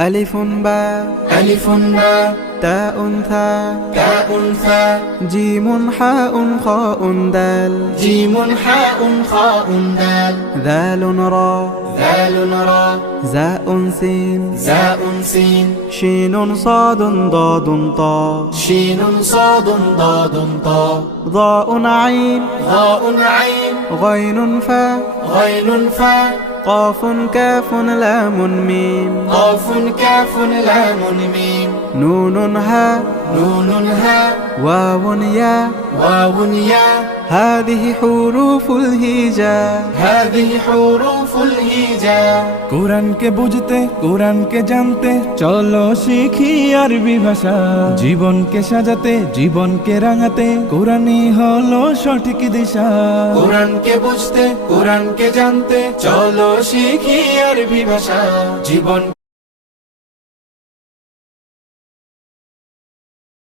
ألف باء ألف باء تاء ثاء تاء ثاء جيم حاء خاء دال جيم حاء خاء دال ذال راء ذال راء زاء سين زاء سين شين صاد ضاد طاء شين صاد ضاد طاء ضاء عين ضاء عين غين فاء غين فاء قاف كاف لام ميم قاف كاف لام ميم نون هاء نون هاء واو ياء واو ياء هذه حروف الهجاء هذه حروف الهجاء কোরআনকে বুঝতে কোরআনকে জানতে চলো শিখি আরবি ভাষা জীবনকে সাজাতে জীবনকে রাঙাতে কোরআনই হলো সঠিক দিশা কোরআনকে বুঝতে কোরআনকে জানতে চলো শিখি আরবি ভাষা জীবন